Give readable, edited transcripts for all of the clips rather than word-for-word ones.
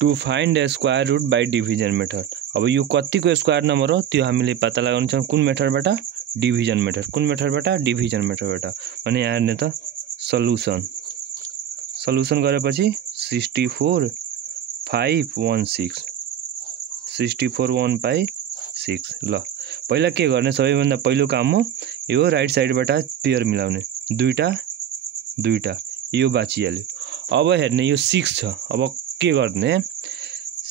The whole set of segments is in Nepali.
Two find the square root by division method. अब यो कतिको स्क्वायर नम्बर हो त्यो हामीले पत्ता लगाउनु छ कुन मेथडबाट, डिभिजन मेथड। कुन मेथडबाट, डिभिजन मेथडबाट। भने यहाँ हेर्ने त सल्युसन गरेपछि 64,516 64,1/6। ल पहिला के गर्ने, सबैभन्दा पहिलो काम हो यो राइट साइडबाट पेयर मिलाउने, दुईटा यो बाँचिहाल्यो। अब हेर्ने यो 6 छ। अब के गर्ने,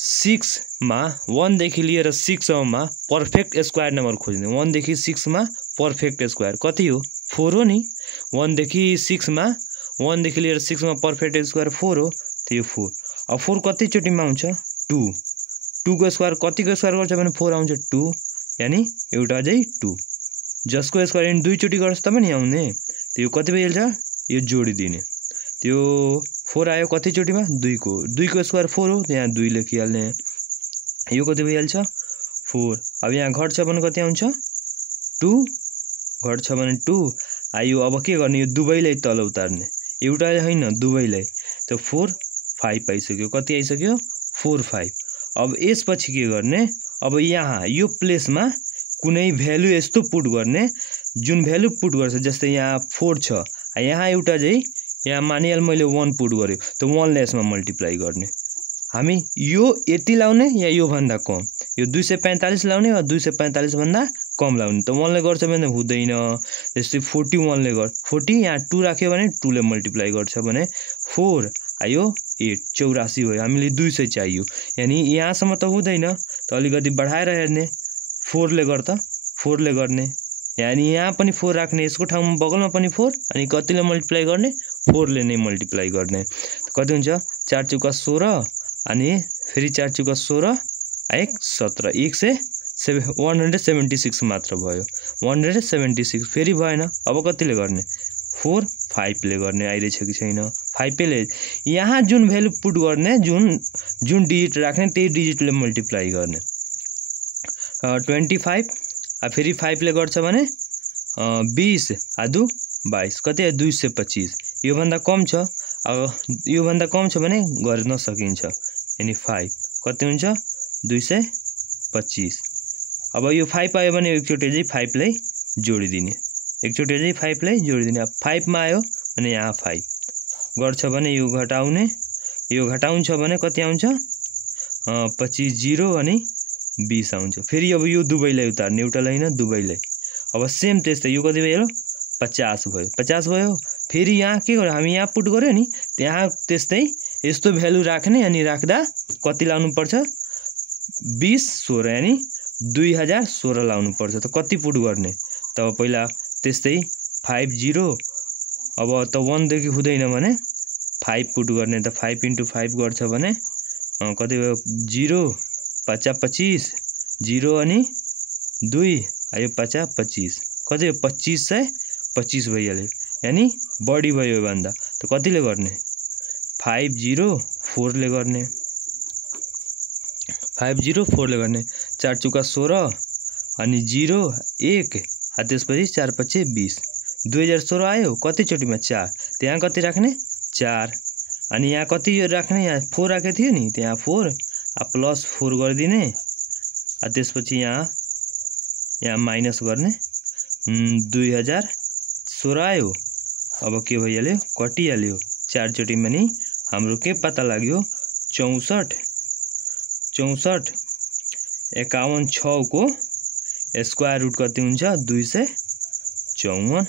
6 मा 1 देखि लिएर 6 सम्ममा पर्फेक्ट स्क्वायर नम्बर खोज्ने। 1 देखि 6 मा पर्फेक्ट स्क्वायर कति हो, 4 हो नि। 1 देखि 6 मा 1 देखि लिएर 6 मा पर्फेक्ट स्क्वायर 4 हो, त्यो 4। अब 4 कति चोटिमा आउँछ, 2। 2 को स्क्वायर कतिको स्क्वायर गर्छ भने 4 आउँछ, 2, यानी एउटा चाहिँ 2। जसको स्क्वायर यदि 2 चोटि गर्छ त पनि आउने, त्यो कति भइहाल्छ, यो जोडिदिने। त्यो 4 आयो कति चोटिमा, 2 को स्क्वायर 4 हो, यहाँ 2 लेखिहाल्ने। यो कति भइहाल्छ, 4। अब यहाँ घट्छ भने कति आउँछ, 2 घट्छ भने 2 आयो। अब के गर्ने, यो दुवैलाई तल उतार्ने, एउटाले होइन दुवैलाई। त्यो 4, 5 आइसक्यो। कति आइसक्यो, 4, 5। अब यसपछि के गर्ने, अब यहाँ यो प्लेसमा कुनै भ्यालु यस्तो पुट गर्ने जुन भ्यालु पुट गर्छ। जस्तै यहाँ 4 छ, यहाँ एउटा चाहिँ यहाँ मानिहाल मैले 1 पुट गर्यो, त 1 ले यसमा मल्टिप्लाई गर्ने। हामी यो यति लाउने या यो भन्दा कम, यो 245 लाउने वा 245 भन्दा कम लाउने। त 1 ले गर्छ भने हुँदैन। जस्तै 41 ले गर्छ, 40 यहाँ 2 राख्यो भने 2 ले मल्टिप्लाई गर्छ भने 4 आयो 8, 84 भयो। हामीले 200 चाहियो, यानी यहाँसम्म त हुँदैन, त अलिकति बढाएर हेर्ने, 4 ले गर् त 4 ले गर्ने, यानी यहाँ पनि 4 राख्ने, यसको ठाउँमा बगलमा पनि 4, अनि कतिले मल्टिप्लाई गर्ने, 4 ले नै मल्टिप्लाई गर्ने। कति हुन्छ, 4 चौका 16 अनि फेरि 4 चौका 16 1 17, 176 मात्र भयो, 176 फेरि भएन। अब कतिले गर्ने, 4, 5 ले गर्ने। आइरहेछ कि छैन, 5 ले यहाँ जुन भ्यालु पुट गर्ने, जुन डिजिट राख्ने त्यही डिजिटले मल्टिप्लाई गर्ने। 25 फेरि 5 ले गर्छ भने 20 2 22, कति आयो, 225। यो भन्दा कम छ, अब यो भन्दा कम छ भने गर्न सकिन्छ, यानी 5 कति हुन्छ, 225। अब यो 5 आयो भने एकचोटि चाहिँ 5 लाई जोडिदिने, एकचोटि चाहिँ 5 लाई जोडिदिने। अब 5 मा आयो भने यहाँ 5 गर्छ भने यो घटाउने, यो घटाउँछ भने कति आउँछ, 25 0 अनि 20 आउँछ। फेरि अब यो दुवैलाई उतार्ने, एउटालाई होइन दुवैलाई। अब सेम त्यस्तै यो कति भयो, 50 भयो, 50 भयो। फेरि यहाँ के गर्यो, हामी यहाँ पुट गर्यो नि, त्यहाँ त्यस्तै यस्तो भ्यालु राख्ने, अनि राख्दा कति लाउनु पर्छ, 20 16, यानी 2016 लाउनु पर्छ। त कति पुट गर्ने, त पहिला त्यस्तै 5 0, अब त 1 देखि हुँदैन भने 5 पुट गर्ने। त 5 × 5 गर्छ भने कति भयो, 0 50 25 0 अनि 2 आयो 50 25, कति हो, 2525 भइहाल्यो, यानी बढी भयो योभन्दा। त कतिले गर्ने, 5 0 4 ले गर्ने, 5 0 4 ले गर्ने। 4 चौका 16 अनि 0 1, त्यसपछि 4 5 20, 2016 आयो कति चोटिमा, 4। त्यहाँ कति राख्ने, 4, अनि यहाँ कति राख्ने, यहाँ 4 राखेको थियो नि, त्यहाँ 4 प्लस 4 गरिदिने। त्यसपछि यहाँ माइनस गर्ने, 2016 आयो। अब के भइहाल्यो, कटिहाल्यो 4 चोटिमा नि। हाम्रो के पत्ता लाग्यो, 64 51 6 को स्क्वायर रुट कति हुन्छ, 254।